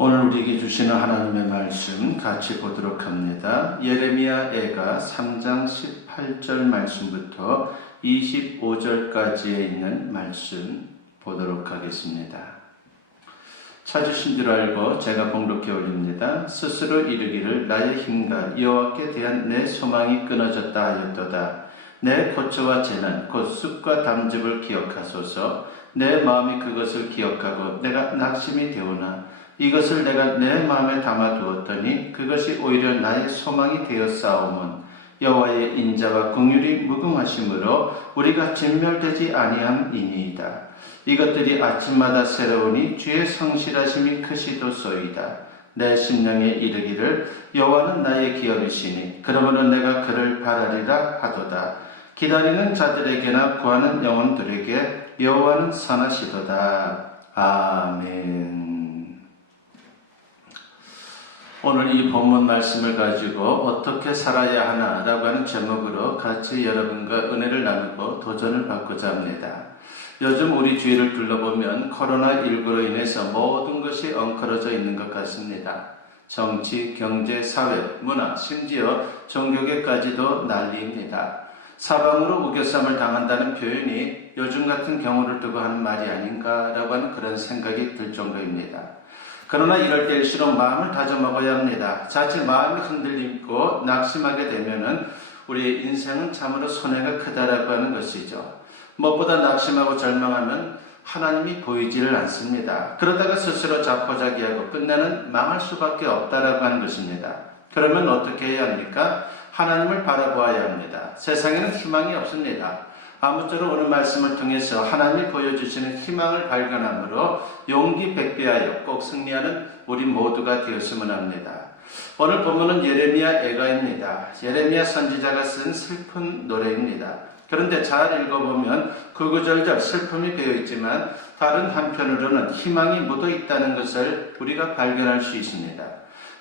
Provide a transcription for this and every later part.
오늘 우리에게 주시는 하나님의 말씀 같이 보도록 합니다. 예레미야 애가 3장 18절 말씀부터 25절까지에 있는 말씀 보도록 하겠습니다. 찾으신 줄 알고 제가 봉독해 올립니다. 스스로 이르기를 나의 힘과 여호와께 대한 내 소망이 끊어졌다 하였도다. 내 고초와 재난 곧 습과 담즙을 기억하소서. 내 마음이 그것을 기억하고 내가 낙심이 되오나 이것을 내가 내 마음에 담아두었더니 그것이 오히려 나의 소망이 되었사오면 여호와의 인자와 긍휼이 무궁하심으로 우리가 진멸되지 아니함이니이다. 이것들이 아침마다 새로우니 주의 성실하심이 크시도소이다. 내 심령에 이르기를 여호와는 나의 기업이시니 그러므로 내가 그를 바라리라 하도다. 기다리는 자들에게나 구하는 영혼들에게 여호와는 선하시도다. 아멘. 오늘 이 본문 말씀을 가지고 어떻게 살아야 하나라고 하는 제목으로 같이 여러분과 은혜를 나누고 도전을 받고자 합니다. 요즘 우리 주위를 둘러보면 코로나19로 인해서 모든 것이 엉클어져 있는 것 같습니다. 정치, 경제, 사회, 문화, 심지어 종교계까지도 난리입니다. 사방으로 우겨쌈을 당한다는 표현이 요즘 같은 경우를 두고 하는 말이 아닌가라고 하는 그런 생각이 들 정도입니다. 그러나 이럴 때일수록 마음을 다져먹어야 합니다. 자칫 마음이 흔들리고 낙심하게 되면은 우리의 인생은 참으로 손해가 크다라고 하는 것이죠. 무엇보다 낙심하고 절망하면 하나님이 보이지를 않습니다. 그러다가 스스로 자포자기하고 끝내는 망할 수밖에 없다라고 하는 것입니다. 그러면 어떻게 해야 합니까? 하나님을 바라보아야 합니다. 세상에는 희망이 없습니다. 아무쪼록 오늘 말씀을 통해서 하나님이 보여주시는 희망을 발견함으로 용기 백배하여 꼭 승리하는 우리 모두가 되었으면 합니다. 오늘 본문은 예레미야 애가입니다. 예레미야 선지자가 쓴 슬픈 노래입니다. 그런데 잘 읽어보면 구구절절 슬픔이 배어있지만 다른 한편으로는 희망이 묻어있다는 것을 우리가 발견할 수 있습니다.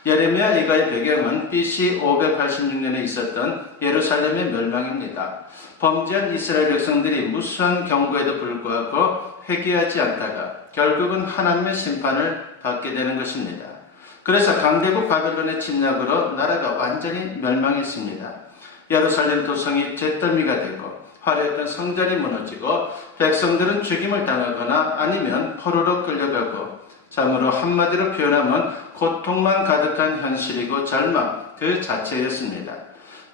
예레미야 애가의 배경은 BC 586년에 있었던 예루살렘의 멸망입니다. 범죄한 이스라엘 백성들이 무수한 경고에도 불구하고 회개하지 않다가 결국은 하나님의 심판을 받게 되는 것입니다. 그래서 강대국 바벨론의 침략으로 나라가 완전히 멸망했습니다. 예루살렘 도성이 잿더미가 되고 화려했던 성전이 무너지고 백성들은 죽임을 당하거나 아니면 포로로 끌려가고 참으로 한마디로 표현하면 고통만 가득한 현실이고 절망 그 자체였습니다.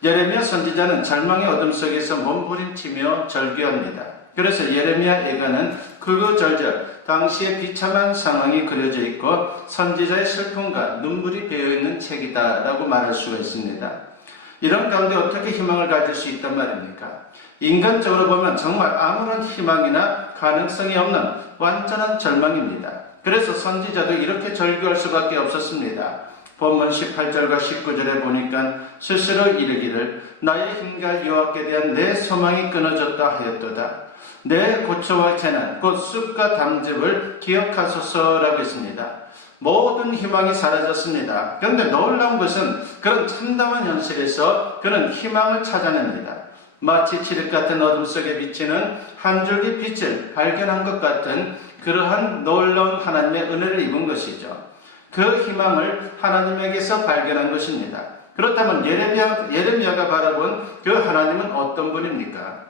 예레미야 선지자는 절망의 어둠 속에서 몸부림치며 절규합니다. 그래서 예레미야 애가는 구구절절 당시의 비참한 상황이 그려져 있고 선지자의 슬픔과 눈물이 배어있는 책이다라고 말할 수가 있습니다. 이런 가운데 어떻게 희망을 가질 수 있단 말입니까? 인간적으로 보면 정말 아무런 희망이나 가능성이 없는 완전한 절망입니다. 그래서 선지자도 이렇게 절규할 수밖에 없었습니다. 본문 18절과 19절에 보니까 스스로 이르기를 나의 힘과 여호와께 대한 내 소망이 끊어졌다 하였도다. 내 고초와 재난 곧 습과 담즙을 기억하소서라고 했습니다. 모든 희망이 사라졌습니다. 그런데 놀라운 것은 그런 참담한 현실에서 그는 희망을 찾아냅니다. 마치 칠흑 같은 어둠 속에 비치는 한 줄기 빛을 발견한 것 같은 그러한 놀라운 하나님의 은혜를 입은 것이죠. 그 희망을 하나님에게서 발견한 것입니다. 그렇다면 예레미야가 바라본 그 하나님은 어떤 분입니까?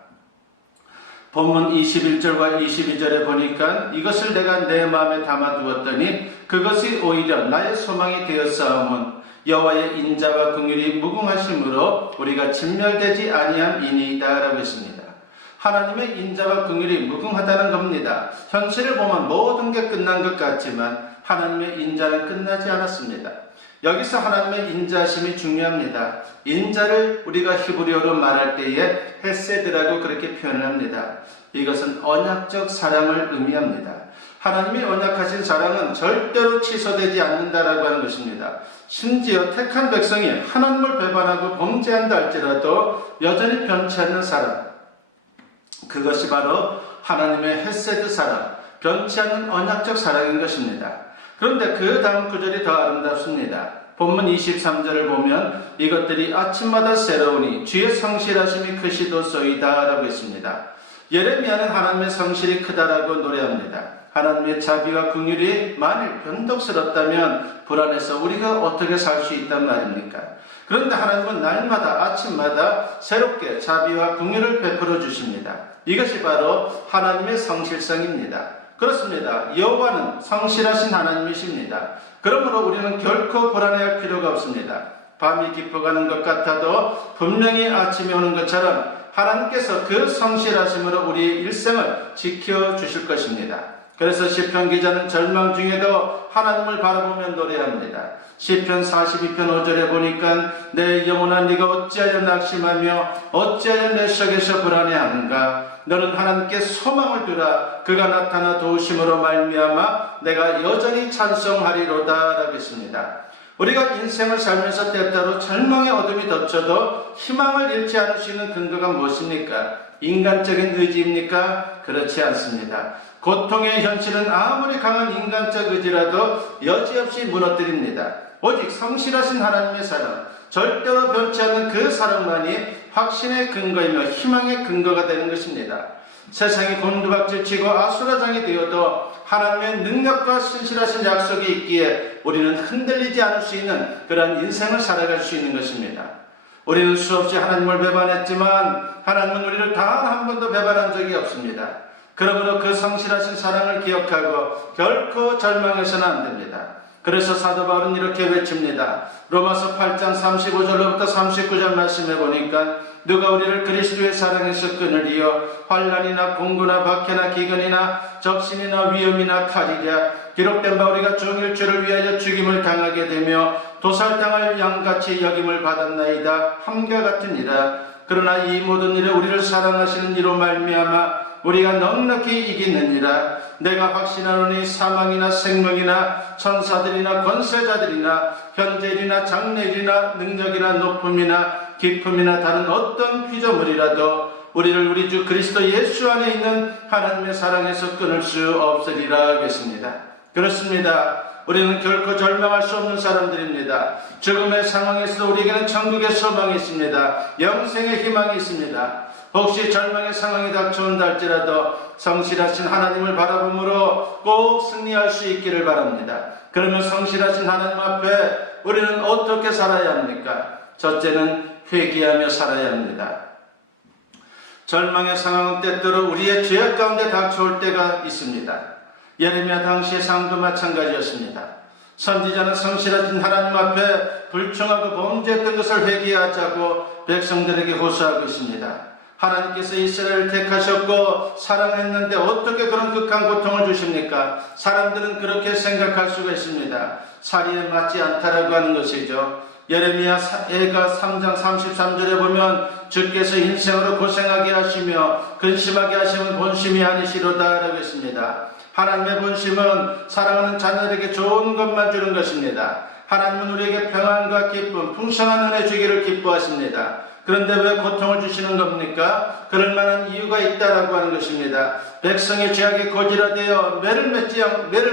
본문 21절과 22절에 보니까 이것을 내가 내 마음에 담아두었더니 그것이 오히려 나의 소망이 되었사오면 여호와의 인자와 긍휼이 무궁하심으로 우리가 진멸되지 아니함이니이다 라고 했습니다. 하나님의 인자와 긍휼이 무궁하다는 겁니다. 현실을 보면 모든 게 끝난 것 같지만 하나님의 인자는 끝나지 않았습니다. 여기서 하나님의 인자심이 중요합니다. 인자를 우리가 히브리어로 말할 때에 헤세드라고 그렇게 표현합니다. 이것은 언약적 사랑을 의미합니다. 하나님이 언약하신 사랑은 절대로 취소되지 않는다라고 하는 것입니다. 심지어 택한 백성이 하나님을 배반하고 범죄한다 할지라도 여전히 변치 않는 사랑, 그것이 바로 하나님의 헤세드 사랑, 변치 않는 언약적 사랑인 것입니다. 그런데 그 다음 구절이 더 아름답습니다. 본문 23절을 보면 이것들이 아침마다 새로우니 주의 성실하심이 크시도소이다 라고 했습니다. 예레미야는 하나님의 성실이 크다라고 노래합니다. 하나님의 자비와 긍휼이 만일 변덕스럽다면 불안해서 우리가 어떻게 살 수 있단 말입니까? 그런데 하나님은 날마다 아침마다 새롭게 자비와 긍휼을 베풀어 주십니다. 이것이 바로 하나님의 성실성입니다. 그렇습니다. 여호와는 성실하신 하나님이십니다. 그러므로 우리는 결코 불안해할 필요가 없습니다. 밤이 깊어가는 것 같아도 분명히 아침이 오는 것처럼 하나님께서 그 성실하심으로 우리의 일생을 지켜주실 것입니다. 그래서 시편 기자는 절망 중에도 하나님을 바라보며 노래합니다. 시편 42편 5절에 보니까 내 영혼아 네가 어찌하여 낙심하며 어찌하여 내 속에서 불안해하는가. 너는 하나님께 소망을 두라. 그가 나타나 도우심으로 말미암아 내가 여전히 찬송하리로다 라고 했습니다. 우리가 인생을 살면서 때때로 절망의 어둠이 덮쳐도 희망을 잃지 않을 수 있는 근거가 무엇입니까? 인간적인 의지입니까? 그렇지 않습니다. 고통의 현실은 아무리 강한 인간적 의지라도 여지없이 무너뜨립니다. 오직 성실하신 하나님의 사랑, 절대로 변치 않는 그 사랑만이 확신의 근거이며 희망의 근거가 되는 것입니다. 세상이 곤두박질치고 아수라장이 되어도 하나님의 능력과 신실하신 약속이 있기에 우리는 흔들리지 않을 수 있는 그런 인생을 살아갈 수 있는 것입니다. 우리는 수없이 하나님을 배반했지만 하나님은 우리를 단 한 번도 배반한 적이 없습니다. 그러므로 그 성실하신 사랑을 기억하고 결코 절망해서는 안 됩니다. 그래서 사도 바울은 이렇게 외칩니다. 로마서 8장 35절로부터 39절 말씀해 보니까 누가 우리를 그리스도의 사랑에서 끊으리요 환난이나 공고나 박해나 기근이나 적신이나 위험이나 칼이랴. 기록된 바 우리가 종일 주를 위하여 죽임을 당하게 되며 도살당할 양같이 여김을 받았나이다. 함과 같으니라. 그러나 이 모든 일에 우리를 사랑하시는 이로 말미암아 우리가 넉넉히 이기느니라. 내가 확신하노니 사망이나 생명이나 천사들이나 권세자들이나 현재일이나 장래일이나 능력이나 높음이나 깊음이나 다른 어떤 피조물이라도 우리를 우리 주 그리스도 예수 안에 있는 하나님의 사랑에서 끊을 수 없으리라 하겠습니다. 그렇습니다. 우리는 결코 절망할 수 없는 사람들입니다. 죽음의 상황에서도 우리에게는 천국의 소망이 있습니다. 영생의 희망이 있습니다. 혹시 절망의 상황이 닥쳐온다 할지라도 성실하신 하나님을 바라봄으로 꼭 승리할 수 있기를 바랍니다. 그러면 성실하신 하나님 앞에 우리는 어떻게 살아야 합니까? 첫째는 회개하며 살아야 합니다. 절망의 상황은 때때로 우리의 죄악 가운데 닥쳐올 때가 있습니다. 예레미야 당시의 상도 마찬가지였습니다. 선지자는 성실하신 하나님 앞에 불충하고 범죄했던 것을 회개하자고 백성들에게 호소하고 있습니다. 하나님께서 이스라엘을 택하셨고 사랑했는데 어떻게 그런 극한 고통을 주십니까? 사람들은 그렇게 생각할 수가 있습니다. 사리에 맞지 않다라고 하는 것이죠. 예레미야 애가 3장 33절에 보면 주께서 인생으로 고생하게 하시며 근심하게 하시면 본심이 아니시로다 라고 했습니다. 하나님의 본심은 사랑하는 자녀에게 좋은 것만 주는 것입니다. 하나님은 우리에게 평안과 기쁨, 풍성한 은혜 주기를 기뻐하십니다. 그런데 왜 고통을 주시는 겁니까? 그럴 만한 이유가 있다라고 하는 것입니다. 백성의 죄악에 고지라되어 매를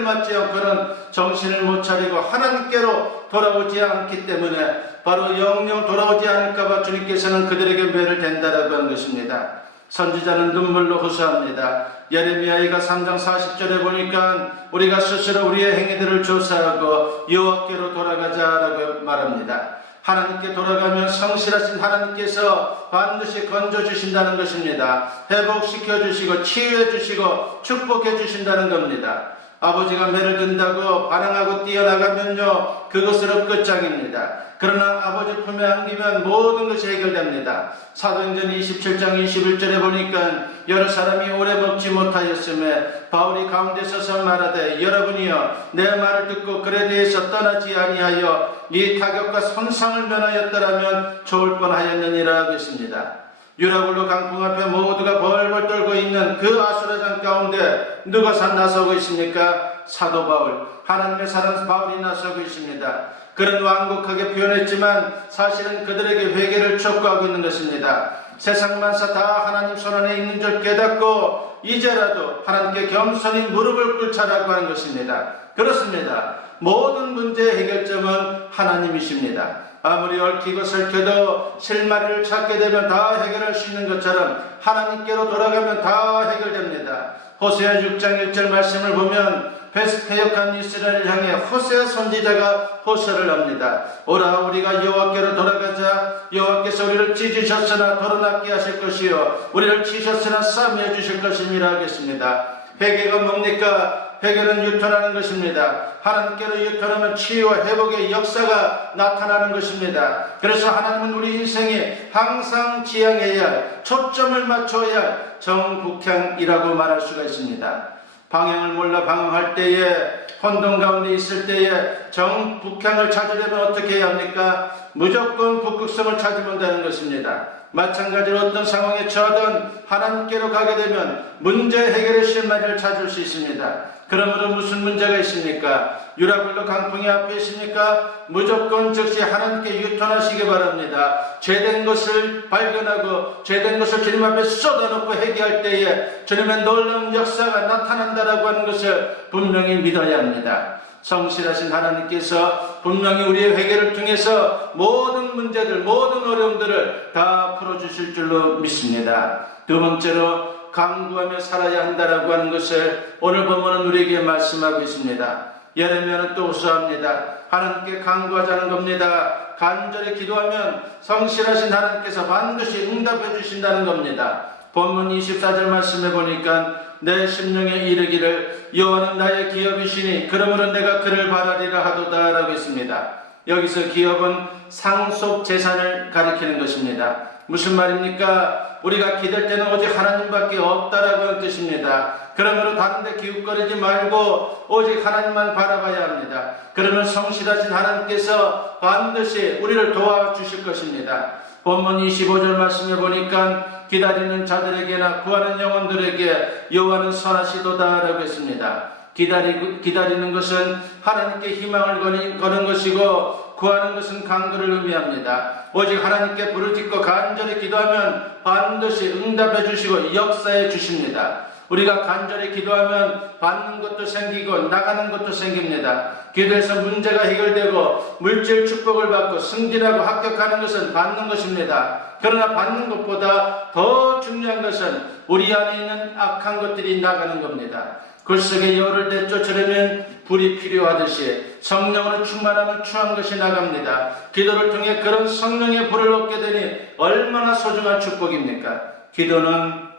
맞지 않고는 정신을 못 차리고 하나님께로 돌아오지 않기 때문에 바로 영영 돌아오지 않을까봐 주님께서는 그들에게 매를 댄다라고 하는 것입니다. 선지자는 눈물로 호소합니다. 예레미야가 3장 40절에 보니까 우리가 스스로 우리의 행위들을 조사하고 여호와께로 돌아가자라고 말합니다. 하나님께 돌아가면 성실하신 하나님께서 반드시 건져주신다는 것입니다. 회복시켜주시고 치유해주시고 축복해주신다는 겁니다. 아버지가 매를 든다고 반항하고 뛰어나가면요 그것으로 끝장입니다. 그러나 아버지 품에 안기면 모든 것이 해결됩니다. 사도행전 27장 21절에 보니까 여러 사람이 오래 먹지 못하였음에 바울이 가운데 서서 말하되 여러분이여 내 말을 듣고 글에 대해서 떠나지 아니하여 이 타격과 손상을 면하였더라면 좋을 뻔하였느니라 하겠습니다. 유라굴로 강풍 앞에 모두가 벌벌 떨고 있는 그 아수라장 가운데 누가 나서고 있습니까? 사도 바울, 하나님의 사랑 바울이 나서고 있습니다. 그는 완곡하게 표현했지만 사실은 그들에게 회개를 촉구하고 있는 것입니다. 세상 만사 다 하나님 손안에 있는 줄 깨닫고 이제라도 하나님께 겸손히 무릎을 꿇자라고 하는 것입니다. 그렇습니다. 모든 문제의 해결점은 하나님이십니다. 아무리 얽히고 설켜도 실마리를 찾게 되면 다 해결할 수 있는 것처럼 하나님께로 돌아가면 다 해결됩니다. 호세아 6장 1절 말씀을 보면 패역한 이스라엘을 향해 호세아 선지자가 호소를 합니다. 오라 우리가 여호와께로 돌아가자. 여호와께서 우리를 찢으셨으나 도로낫게 하실 것이요 우리를 치셨으나 싸매어 주실 것이니라 하겠습니다. 회개가 뭡니까? 회개는 유턴하는 것입니다. 하나님께로 유턴하면 치유와 회복의 역사가 나타나는 것입니다. 그래서 하나님은 우리 인생에 항상 지향해야 할, 초점을 맞춰야 할 정북향이라고 말할 수가 있습니다. 방향을 몰라 방황할 때에, 혼돈 가운데 있을 때에 정북향을 찾으려면 어떻게 해야 합니까? 무조건 북극성을 찾으면 되는 것입니다. 마찬가지로 어떤 상황에 처하든 하나님께로 가게 되면 문제 해결의 실마리를 찾을 수 있습니다. 그러므로 무슨 문제가 있습니까? 유라굴로 강풍이 앞에 있습니까? 무조건 즉시 하나님께 유턴하시기 바랍니다. 죄된 것을 발견하고 죄된 것을 주님 앞에 쏟아놓고 회개할 때에 주님의 놀라운 역사가 나타난다라고 하는 것을 분명히 믿어야 합니다. 성실하신 하나님께서 분명히 우리의 회개를 통해서 모든 문제들, 모든 어려움들을 다 풀어주실 줄로 믿습니다. 두 번째로 간구하며 살아야 한다라고 하는 것을 오늘 본문은 우리에게 말씀하고 있습니다. 예레미야는 또 호소합니다. 하나님께 간구하자는 겁니다. 간절히 기도하면 성실하신 하나님께서 반드시 응답해 주신다는 겁니다. 본문 24절 말씀해 보니까 내 심령에 이르기를 여호와는 나의 기업이시니 그러므로 내가 그를 바라리라 하도다 라고 했습니다. 여기서 기업은 상속 재산을 가리키는 것입니다. 무슨 말입니까? 우리가 기댈 때는 오직 하나님밖에 없다라고 하는 뜻입니다. 그러므로 다른 데 기웃거리지 말고 오직 하나님만 바라봐야 합니다. 그러면 성실하신 하나님께서 반드시 우리를 도와주실 것입니다. 본문 25절 말씀해 보니까 기다리는 자들에게나 구하는 영혼들에게 여호와는 선하시도다 라고 했습니다. 기다리는 것은 하나님께 희망을 거는 것이고 구하는 것은 간구를 의미합니다. 오직 하나님께 부르짖고 간절히 기도하면 반드시 응답해 주시고 역사해 주십니다. 우리가 간절히 기도하면 받는 것도 생기고 나가는 것도 생깁니다. 기도해서 문제가 해결되고 물질 축복을 받고 승진하고 합격하는 것은 받는 것입니다. 그러나 받는 것보다 더 중요한 것은 우리 안에 있는 악한 것들이 나가는 겁니다. 그 속에 열을 내쫓으려면 불이 필요하듯이 성령으로 충만하면 추한 것이 나갑니다. 기도를 통해 그런 성령의 불을 얻게 되니 얼마나 소중한 축복입니까? 기도는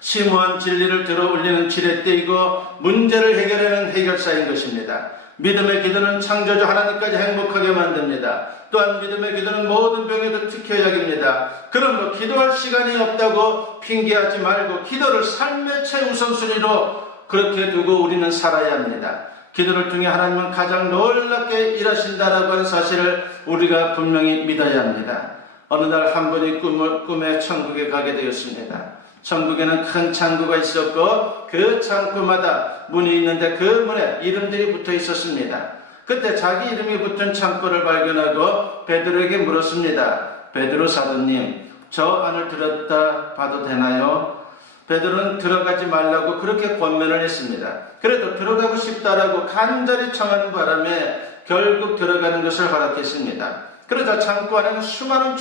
심오한 진리를 들어 올리는 지렛대이고 문제를 해결하는 해결사인 것입니다. 믿음의 기도는 창조주 하나님까지 행복하게 만듭니다. 또한 믿음의 기도는 모든 병에도 특효약입니다. 그러므로 기도할 시간이 없다고 핑계하지 말고 기도를 삶의 최우선순위로 그렇게 두고 우리는 살아야 합니다. 기도를 통해 하나님은 가장 놀랍게 일하신다라고 하는 사실을 우리가 분명히 믿어야 합니다. 어느 날 한 분이 꿈에 천국에 가게 되었습니다. 천국에는 큰 창고가 있었고 그 창고마다 문이 있는데 그 문에 이름들이 붙어 있었습니다. 그때 자기 이름이 붙은 창고를 발견하고 베드로에게 물었습니다. 베드로 사도님, 저 안을 들었다 봐도 되나요? 베드로는 들어가지 말라고 그렇게 권면을 했습니다. 그래도 들어가고 싶다라고 간절히 청하는 바람에 결국 들어가는 것을 허락했습니다. 그러자 창고 안에는 수많은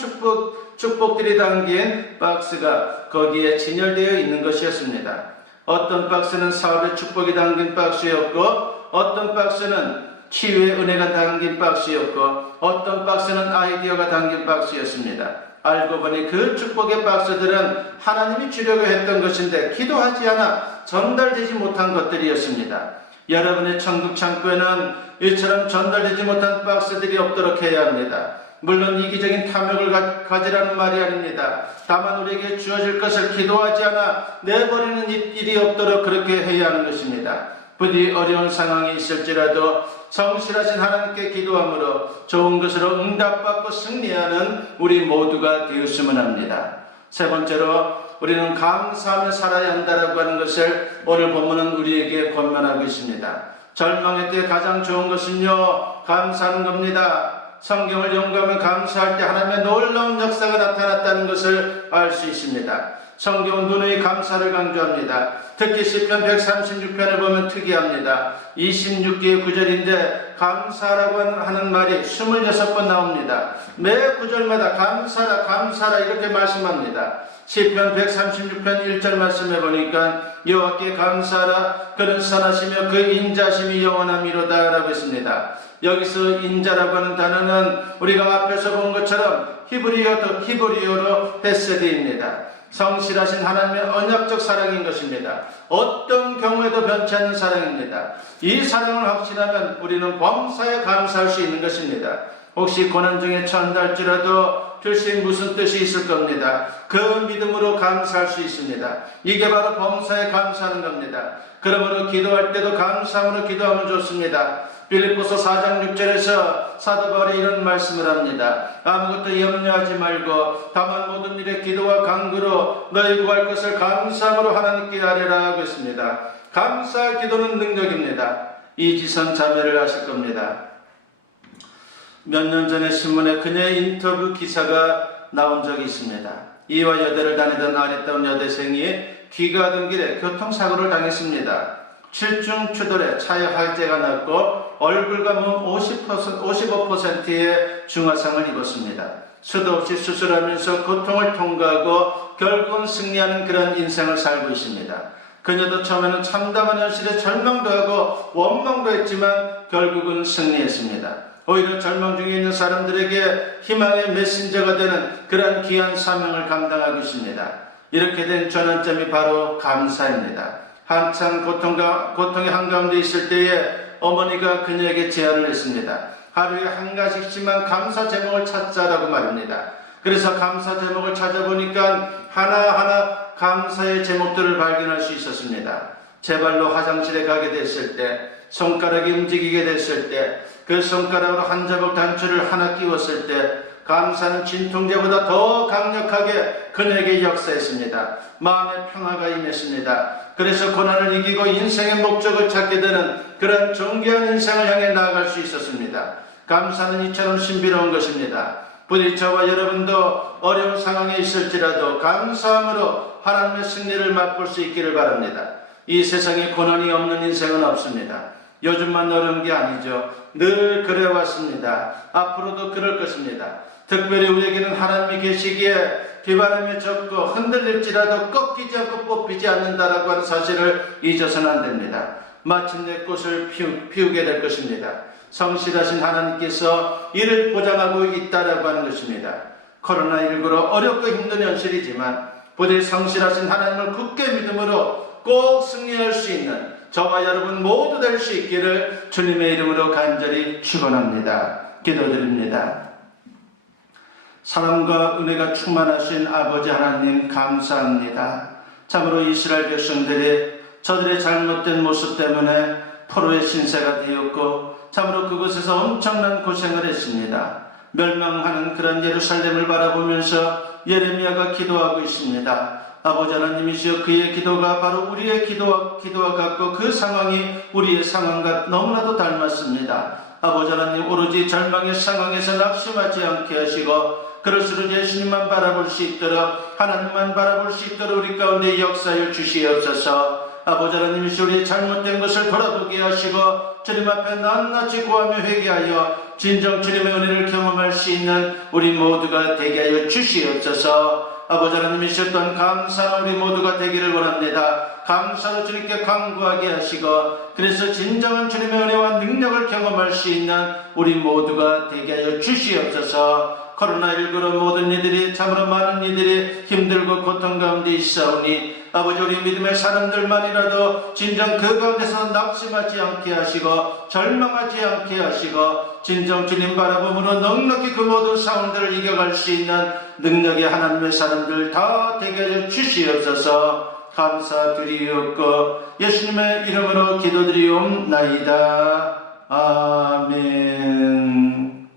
축복들이 담긴 박스가 거기에 진열되어 있는 것이었습니다. 어떤 박스는 사업의 축복이 담긴 박스였고 어떤 박스는 치유의 은혜가 담긴 박스였고 어떤 박스는 아이디어가 담긴 박스였습니다. 알고 보니 그 축복의 박스들은 하나님이 주려고 했던 것인데 기도하지 않아 전달되지 못한 것들이었습니다. 여러분의 천국 창고에는 이처럼 전달되지 못한 박스들이 없도록 해야 합니다. 물론 이기적인 탐욕을 가지라는 말이 아닙니다. 다만 우리에게 주어질 것을 기도하지 않아 내버리는 일이 없도록 그렇게 해야 하는 것입니다. 부디 어려운 상황이 있을지라도 성실하신 하나님께 기도함으로 좋은 것으로 응답받고 승리하는 우리 모두가 되었으면 합니다. 세 번째로 우리는 감사하며 살아야 한다라고 하는 것을 오늘 본문은 우리에게 권면하고 있습니다. 절망의 때 가장 좋은 것은요, 감사하는 겁니다. 성경을 연구하면 감사할 때 하나님의 놀라운 역사가 나타났다는 것을 알 수 있습니다. 성경은 누누이 감사를 강조합니다. 특히 시편 136편을 보면 특이합니다. 26개의 구절인데 감사라고 하는 말이 26번 나옵니다. 매 구절마다 감사라 감사라 이렇게 말씀합니다. 시편 136편 1절 말씀해 보니까 여호와께 감사하라 그는 선하시며 그 인자심이 영원함이로다 라고 했습니다. 여기서 인자라고 하는 단어는 우리가 앞에서 본 것처럼 히브리어로 헤세드입니다. 성실하신 하나님의 언약적 사랑인 것입니다. 어떤 경우에도 변치 않는 사랑입니다. 이 사랑을 확신하면 우리는 범사에 감사할 수 있는 것입니다. 혹시 고난 중에 처한달지라도 글쎄 무슨 뜻이 있을 겁니다. 그 믿음으로 감사할 수 있습니다. 이게 바로 범사에 감사하는 겁니다. 그러므로 기도할 때도 감사함으로 기도하면 좋습니다. 빌립보서 4장 6절에서 사도 바울이 이런 말씀을 합니다. 아무것도 염려하지 말고 다만 모든 일에 기도와 간구로 너희 구할 것을 감사함으로 하나님께 아뢰라 하고 있습니다. 감사할 기도는 능력입니다. 이지선 자매를 아실 겁니다. 몇 년 전에 신문에 그녀의 인터뷰 기사가 나온 적이 있습니다. 이화 여대를 다니던 아리따운 여대생이 귀가하던 길에 교통사고를 당했습니다. 7중 추돌에 차에 화재가 났고 얼굴과 몸 55%의 중화상을 입었습니다. 수도 없이 수술하면서 고통을 통과하고 결국은 승리하는 그런 인생을 살고 있습니다. 그녀도 처음에는 참담한 현실에 절망도 하고 원망도 했지만 결국은 승리했습니다. 오히려 절망 중에 있는 사람들에게 희망의 메신저가 되는 그런 귀한 사명을 감당하고 있습니다. 이렇게 된 전환점이 바로 감사입니다. 한창 고통의 한가운데 있을 때에 어머니가 그녀에게 제안을 했습니다. 하루에 한 가지씩만 감사 제목을 찾자라고 말입니다. 그래서 감사 제목을 찾아보니까 하나하나 감사의 제목들을 발견할 수 있었습니다. 제 발로 화장실에 가게 됐을 때, 손가락이 움직이게 됐을 때, 그 손가락으로 한 자국 단추를 하나 끼웠을 때 감사는 진통제보다 더 강력하게 그녀에게 역사했습니다. 마음의 평화가 임했습니다. 그래서 고난을 이기고 인생의 목적을 찾게 되는 그런 존귀한 인생을 향해 나아갈 수 있었습니다. 감사는 이처럼 신비로운 것입니다. 부디 저와 여러분도 어려운 상황에 있을지라도 감사함으로 하나님의 승리를 맛볼 수 있기를 바랍니다. 이 세상에 고난이 없는 인생은 없습니다. 요즘만 어려운 게 아니죠. 늘 그래왔습니다. 앞으로도 그럴 것입니다. 특별히 우리에게는 하나님이 계시기에 비바람에 젖고 흔들릴지라도 꺾이지 않고 뽑히지 않는다라고 하는 사실을 잊어서는 안 됩니다. 마침내 꽃을 피우게 될 것입니다. 성실하신 하나님께서 이를 보장하고 있다라고 하는 것입니다. 코로나19로 어렵고 힘든 현실이지만 부디 성실하신 하나님을 굳게 믿음으로 꼭 승리할 수 있는 저와 여러분 모두 될 수 있기를 주님의 이름으로 간절히 축원합니다. 기도드립니다. 사랑과 은혜가 충만하신 아버지 하나님 감사합니다. 참으로 이스라엘 백성들이 저들의 잘못된 모습 때문에 포로의 신세가 되었고 참으로 그곳에서 엄청난 고생을 했습니다. 멸망하는 그런 예루살렘을 바라보면서 예레미야가 기도하고 있습니다. 아버지 하나님이시여 그의 기도가 바로 우리의 기도와 같고 그 상황이 우리의 상황과 너무나도 닮았습니다. 아버지 하나님 오로지 절망의 상황에서 낙심하지 않게 하시고 그럴수록 예수님만 바라볼 수 있도록 하나님만 바라볼 수 있도록 우리 가운데 역사를 주시옵소서. 아버지 하나님이시여 우리의 잘못된 것을 돌아보게 하시고 주님 앞에 낱낱이 구하며 회개하여 진정 주님의 은혜를 경험할 수 있는 우리 모두가 되게 하여 주시옵소서. 아버지 하나님이시여 또한 감사한 우리 모두가 되기를 원합니다. 감사로 주님께 간구하게 하시고 그래서 진정한 주님의 은혜와 능력을 경험할 수 있는 우리 모두가 되게 하여 주시옵소서. 코로나19로 모든 이들이 참으로 많은 이들이 힘들고 고통 가운데 있사오니 아버지 우리 믿음의 사람들만이라도 진정 그 가운데서 낙심하지 않게 하시고 절망하지 않게 하시고 진정 주님 바라봄으로 넉넉히 그 모든 상황들을 이겨갈 수 있는 능력의 하나님의 사람들 다 되게 하여 주시옵소서. 감사드리옵고 예수님의 이름으로 기도드리옵나이다. 아멘.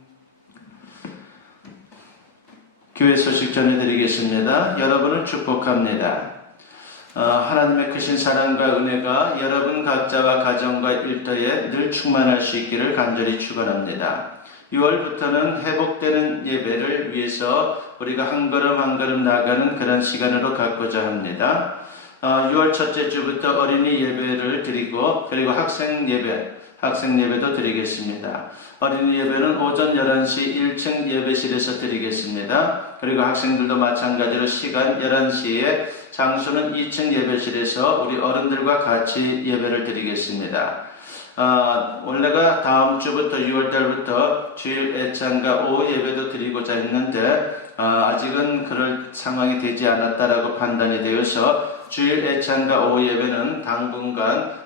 교회 소식 전해드리겠습니다. 여러분을 축복합니다. 하나님의 크신 사랑과 은혜가 여러분 각자와 가정과 일터에 늘 충만할 수 있기를 간절히 축원합니다. 6월부터는 회복되는 예배를 위해서 우리가 한 걸음 한 걸음 나가는 그런 시간으로 갖고자 합니다. 6월 첫째 주부터 어린이 예배를 드리고 그리고 학생 예배도 드리겠습니다. 어린이 예배는 오전 11시 1층 예배실에서 드리겠습니다. 그리고 학생들도 마찬가지로 시간 11시에 장소는 2층 예배실에서 우리 어른들과 같이 예배를 드리겠습니다. 원래가 다음 주부터 6월달부터 주일 애찬과 오후 예배도 드리고자 했는데 아직은 그럴 상황이 되지 않았다라고 판단이 되어서 주일 애찬과 오후 예배는 당분간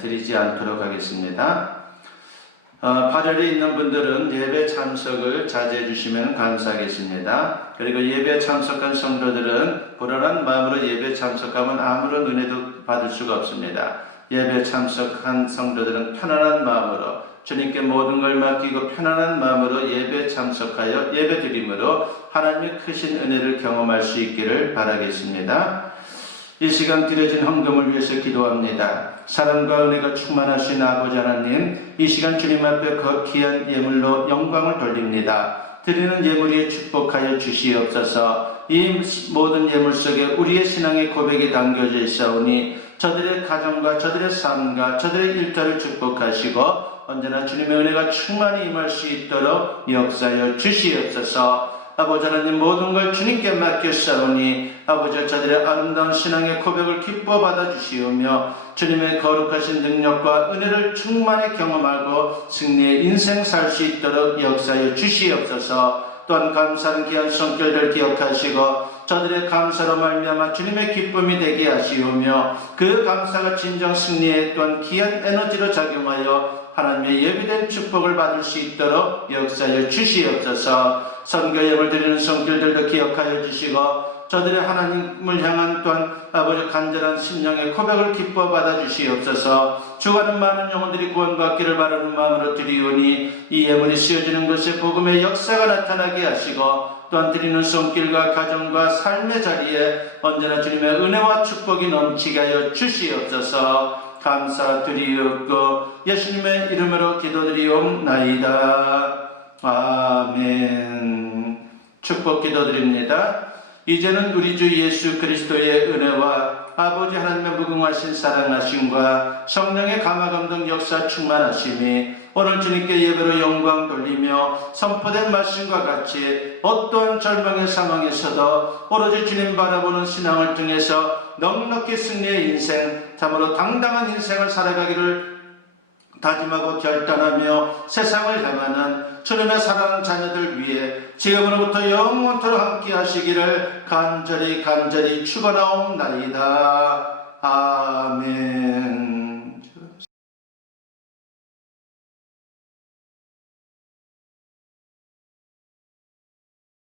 드리지 않도록 하겠습니다. 발열이 있는 분들은 예배 참석을 자제해 주시면 감사하겠습니다. 그리고 예배 참석한 성도들은 불안한 마음으로 예배 참석하면 아무런 은혜도 받을 수가 없습니다. 예배 참석한 성도들은 편안한 마음으로 주님께 모든 걸 맡기고 편안한 마음으로 예배 참석하여 예배 드림으로 하나님의 크신 은혜를 경험할 수 있기를 바라겠습니다. 이 시간 드려진 헌금을 위해서 기도합니다. 사랑과 은혜가 충만하신 아버지 하나님, 이 시간 주님 앞에 귀한 예물로 영광을 돌립니다. 드리는 예물 위에 축복하여 주시옵소서. 이 모든 예물 속에 우리의 신앙의 고백이 담겨져 있사오니 저들의 가정과 저들의 삶과 저들의 일터를 축복하시고 언제나 주님의 은혜가 충만히 임할 수 있도록 역사하여 주시옵소서. 아버지 하나님, 모든 걸 주님께 맡겼사오니 아버지 저들의 아름다운 신앙의 고백을 기뻐 받아주시오며 주님의 거룩하신 능력과 은혜를 충만히 경험하고 승리의 인생 살 수 있도록 역사하여 주시옵소서. 또한 감사하는 귀한 성결들 기억하시고 저들의 감사로 말미암아 주님의 기쁨이 되게 하시오며 그 감사가 진정 승리에 또한 귀한 에너지로 작용하여 하나님의 예비된 축복을 받을 수 있도록 역사하여 주시옵소서. 선교 예물 드리는 성길들도 기억하여 주시고 저들의 하나님을 향한 또한 아버지 간절한 심령의 고백을 기뻐 받아 주시옵소서. 죽어가는 많은 영혼들이 구원받기를 바라는 마음으로 드리오니 이 예물이 씌워지는 것에 복음의 역사가 나타나게 하시고 또한 드리는 손길과 가정과 삶의 자리에 언제나 주님의 은혜와 축복이 넘치게 하여 주시옵소서. 감사드리옵고 예수님의 이름으로 기도드리옵나이다. 아멘. 축복 기도드립니다. 이제는 우리 주 예수 그리스도의 은혜와 아버지 하나님의 무궁하신 사랑하심과 성령의 감화감동 역사 충만하심이 오늘 주님께 예배로 영광 돌리며 선포된 말씀과 같이 어떠한 절망의 상황에서도 오로지 주님 바라보는 신앙을 통해서 넉넉히 승리의 인생, 참으로 당당한 인생을 살아가기를 다짐하고 결단하며 세상을 향하는 주님의 사랑하는 자녀들 위해 지금으로부터 영원토록 함께 하시기를 간절히 축원하옵나이다. 아멘.